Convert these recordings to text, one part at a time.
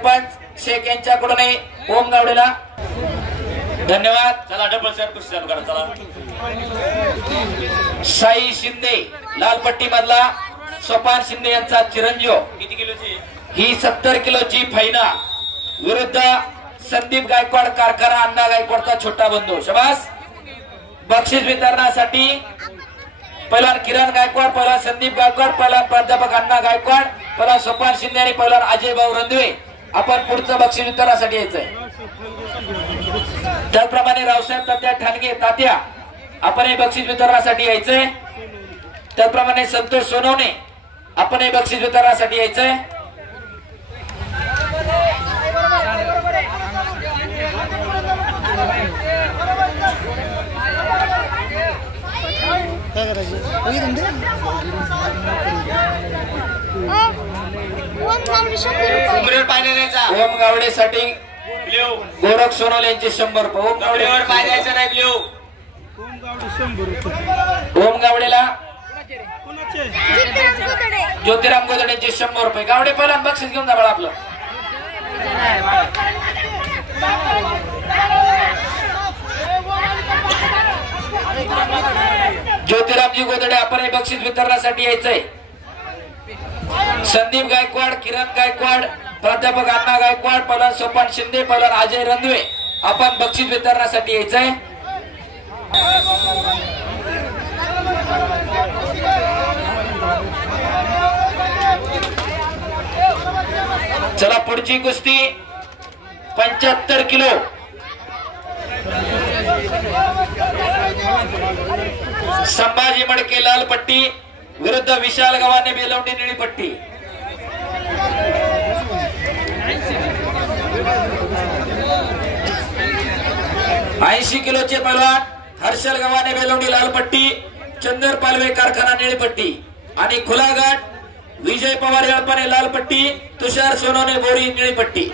शेख यांच्याकडून ओम गावडेला धन्यवाद। चला डबल सेट कुस्ती चालू करा। चला साई शिंदे लालपट्टी मधला सोपान शिंदे यांचा चिरंजीव किती किलोची ही 70 किलोची फायना विरुद्ध संदीप गायकवाड कारखाना अण्णा गायकवाडचा छोटा बंधू। शबास। बक्षीस वितरणासाठी पहिला किरण गायकवाड, पहिला संदीप गायकवाड, पहिला प्राध्यापक अण्णा गायकवाड, पहिला सोपान शिंदे आणि पहिला अजय भाऊ रंधवे। आपण पुढचं बक्षीस वितरणासाठी यायचंय। त्याचप्रमाणे रावसाहेब तात्या ठाणगे तात्या आपण हे बक्षीस वितरणासाठी यायचंय। त्याचप्रमाणे संतोष सोनवणे आपण हे बक्षीस वितरणासाठी यायचंय। ओम गावडेसाठी गोरख सोनवणे यांचे 100 रुपये। ओम गावडेवर पाय द्यायचं नाही ब्ल्यू। ओम गावडेला ज्योतिराम गोदडे यांचे 100 रुपये। गावडे पहिला बक्षीस घेऊन जा बाळा आपलं। ज्योतिरामजी गोदडे आपण हे बक्षीस वितरणासाठी यायचंय। संदीप गायकवाड, किरण गायकवाड, प्राध्यापक अण्णा गायकवाड, पहिला सोपान शिंदे, पहिला अजय रंधवे आपण बक्षीस वितरणासाठी यायचंय। चला पुढची कुस्ती 75 किलो संभाजी मडके लाल पट्टी विरुद्ध विशाल गव्हाणे बेलवंडी निळी पट्टी। 80 किलोचे पैलवान हर्षल गव्हाणे बेलवंडी लाल पट्टी, चंदर पालवे कारखाना निळी पट्टी आणि खुला गट विजय पवार याळपाने लाल पट्टी, तुषार सोनवणे बोरी निळी पट्टी।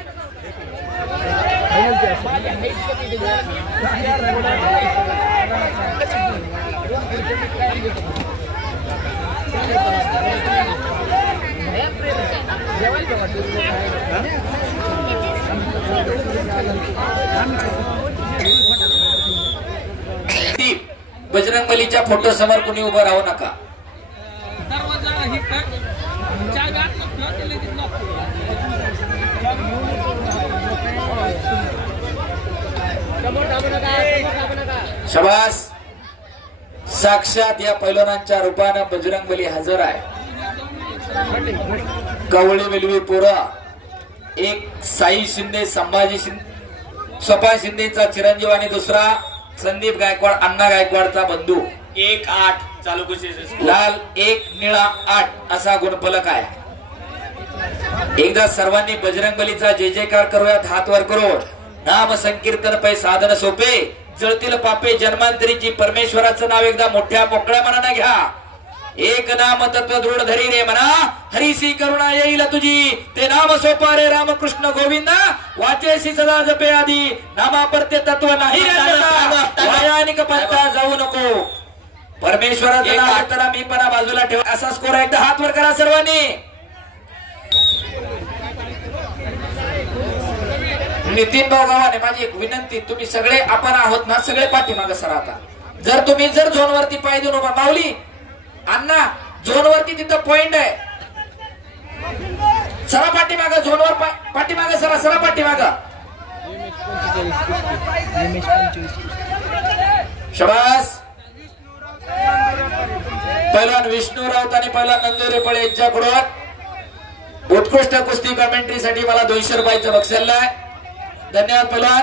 बजरंगबलीच्या फोटो समोर कुणी उभं राहू नका। शबास। साक्षात या पैलवानांच्या रूपानं बजरंगबली हजर आहे। कवळी वेलवी पोरा एक साई शिंदे, संभाजी शिंदे, सोपान शिंदेचा चिरंजीव आणि दुसरा संदीप गायकवाड अण्णा गायकवाडचा बंधू। 1-8 चालू कुस्ती। लाल 1 निळा 8 असा गुणफलक आहे। एकदा सर्वांनी बजरंगबलीचा जय जयकार करूयात। हात वर करून नाम संकीर्तन पै साधन सोपे, जळतील पापे जन्मांतरीची। परमेश्वराचं नाव एकदा मोठ्या मोकळ्या मनाने घ्या। एक नाम तत्व दृढ धरी रे मना, हरीसी करुणा येईल तुझी। ते नाम सोपा रे रामकृष्ण गोविंदा, वाचेसी सदा जपे आधी। नामापरते तत्व नाही वैयानिक पंथा जाऊ नको। परमेश्वराचं नाव तर मी पण बाजूला ठेवा। असा स्कोर एकदा हात वर करा सर्वांनी। नितीन भाऊ गावाने माझी एक विनंती, तुम्ही सगळे आपण आहोत ना, सगळे पाठीमागे सर। आता जर झोन वरती पाय देऊन उभा माऊली अण्णा झोन वरती तिथं पॉइंट आहे, सरा पाठीमागे झोनवर पाठीमागे सरा पाठीमागे। शबास। पहिलवान विष्णू राऊत आणि पहिलवान नंदुरे पळे यांच्याकडून उत्कृष्ट कुस्ती कमेंट्रीसाठी मला 200 रुपयाचं बक्षीस आहे। धन्यवाद पहिलवान।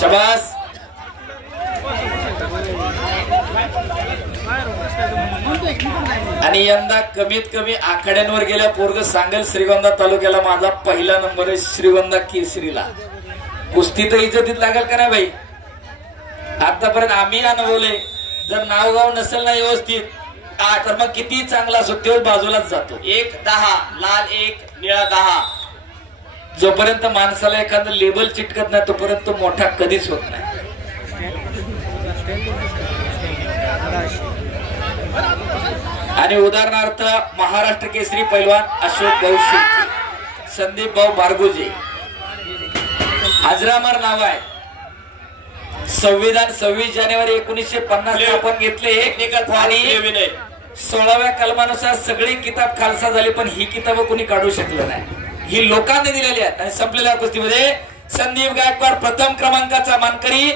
शाबास. आणि यंदा कमीत कमी आखाड्यांवर गेल्या पोरग सांगेल श्रीगोंदा तालुक्याला माझा पहिला नंबर आहे श्रीगोंदा केसरीला. कुस्ती तर इज्जतीत लागेल का नाही बाई. आतापर्यंत आम्ही अनुभवले जर नावगाव नसेल ना व्यवस्थित तर मग किती चांगला असो तो बाजूलाच जातो. 1-10 लाल 1 निळा 10. जोपर्यंत माणसाला एखादं लेबल चिटकत नाही तोपर्यंत तो मोठा कधीच होत नाही. आणि उदाहरणार्थ महाराष्ट्र केसरी पैलवान अशोक भाऊ शेट्टी, संदीप भाऊ बारगुजे, अजरामर नाव आहे. संविधान 26 जानेवारी 1950 आपण घेतले आणि 16व्या कलमानुसार सगळी किताब खालसा झाली पण ही किताब कोणी काढू शकलं नाही. ही लोकांनी दिलेली आहेत. आणि संपलेल्या कुस्तीमध्ये संदीप गायकवाड प्रथम क्रमांकाचा मानकरी.